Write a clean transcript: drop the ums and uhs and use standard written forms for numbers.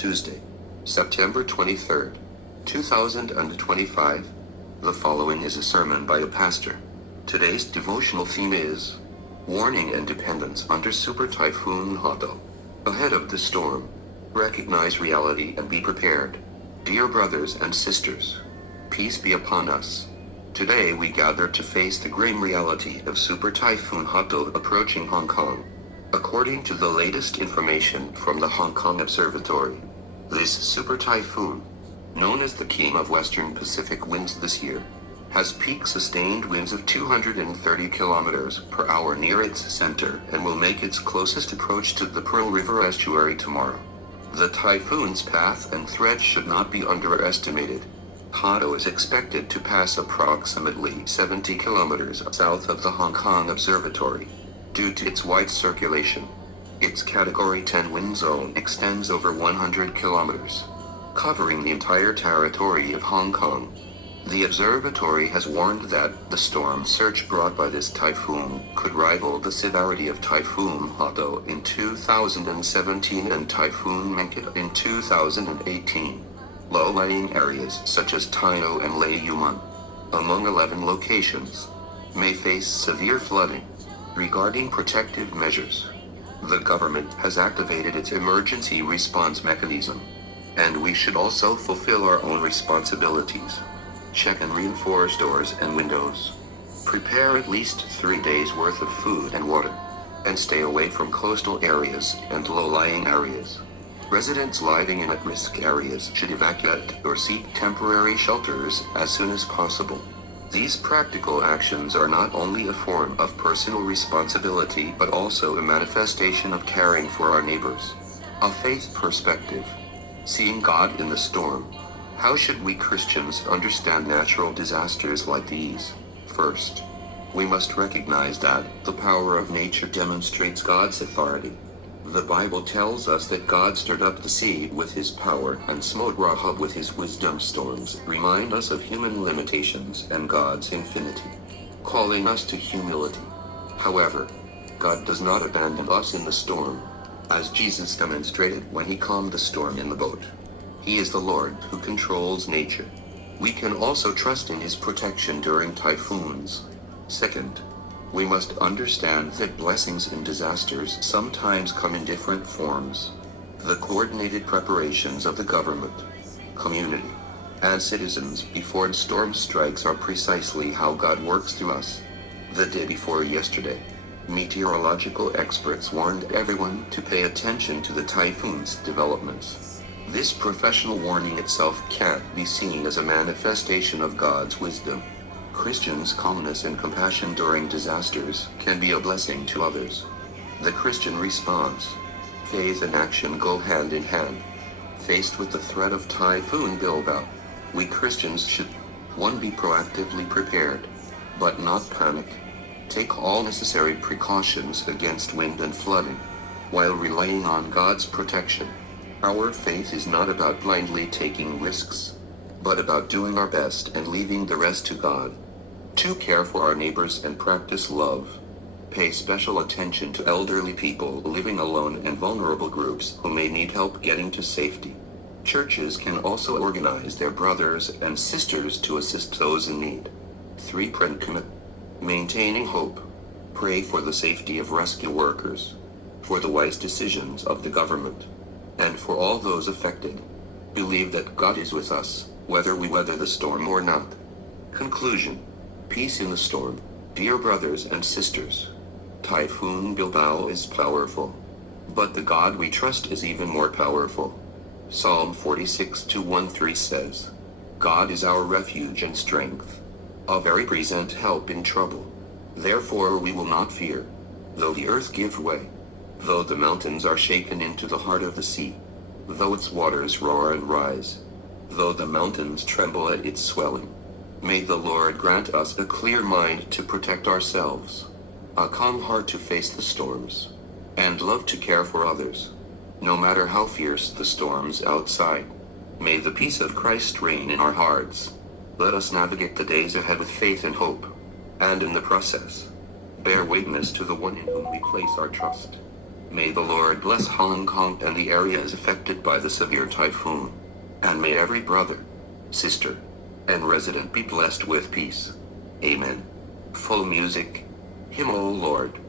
Tuesday, September 23rd, 2025. The following is a sermon by a pastor. Today's devotional theme is Warning and Dependence Under Super Typhoon Hurghada. Ahead of the storm, recognize reality and be prepared. Dear brothers and sisters, peace be upon us. Today we gather to face the grim reality of Super Typhoon Hurghada approaching Hong Kong. According to the latest information from the Hong Kong Observatory, this super typhoon, known as the king of western Pacific winds this year, has peak sustained winds of 230 kilometers per hour near its center and will make its closest approach to the Pearl River estuary tomorrow. The typhoon's path and threat should not be underestimated. Hurghada is expected to pass approximately 70 kilometers south of the Hong Kong Observatory. Due to its wide circulation, its Category 10 wind zone extends over 100 kilometers, covering the entire territory of Hong Kong. The observatory has warned that the storm surge brought by this typhoon could rival the severity of Typhoon Hurghada in 2017 and Typhoon Mengke in 2018. Low-lying areas such as Taino and Lai Yuman, among 11 locations, may face severe flooding. Regarding protective measures, the government has activated its emergency response mechanism, and we should also fulfill our own responsibilities. Check and reinforce doors and windows. Prepare at least 3 days' worth of food and water, and stay away from coastal areas and low-lying areas. Residents living in at-risk areas should evacuate or seek temporary shelters as soon as possible. These practical actions are not only a form of personal responsibility but also a manifestation of caring for our neighbors. A faith perspective. Seeing God in the storm. How should we Christians understand natural disasters like these? First, we must recognize that the power of nature demonstrates God's authority. The Bible tells us that God stirred up the sea with his power and smote Rahab with his wisdom. Storms remind us of human limitations and God's infinity, calling us to humility. However, God does not abandon us in the storm, as Jesus demonstrated when he calmed the storm in the boat. He is the Lord who controls nature. We can also trust in his protection during typhoons. Second, we must understand that blessings in disasters sometimes come in different forms. The coordinated preparations of the government, community, and citizens before a storm strikes are precisely how God works through us. The day before yesterday, meteorological experts warned everyone to pay attention to the typhoon's developments. This professional warning itself can't be seen as a manifestation of God's wisdom. Christians' calmness and compassion during disasters can be a blessing to others. The Christian response. Faith and action go hand in hand. Faced with the threat of Typhoon Bilbao, we Christians should 1. Be proactively prepared, but not panic. Take all necessary precautions against wind and flooding, while relying on God's protection. Our faith is not about blindly taking risks, but about doing our best and leaving the rest to God. 2. Care for our neighbors and practice love. Pay special attention to elderly people living alone and vulnerable groups who may need help getting to safety. Churches can also organize their brothers and sisters to assist those in need. 3. Pray and commit. Maintaining hope. Pray for the safety of rescue workers, for the wise decisions of the government, and for all those affected. Believe that God is with us, whether we weather the storm or not. Conclusion. Peace in the storm. Dear brothers and sisters, Typhoon Bilbao is powerful, but the God we trust is even more powerful. Psalm 46:1-3 says, God is our refuge and strength, a very present help in trouble. Therefore we will not fear, though the earth give way, though the mountains are shaken into the heart of the sea, though its waters roar and rise, though the mountains tremble at its swelling. May the Lord grant us a clear mind to protect ourselves, a calm heart to face the storms, and love to care for others, no matter how fierce the storms outside. May the peace of Christ reign in our hearts. Let us navigate the days ahead with faith and hope, and in the process, bear witness to the one in whom we place our trust. May the Lord bless Hong Kong and the areas affected by the severe typhoon. And may every brother, sister, and resident be blessed with peace. Amen. Full music. Hymn, O Lord.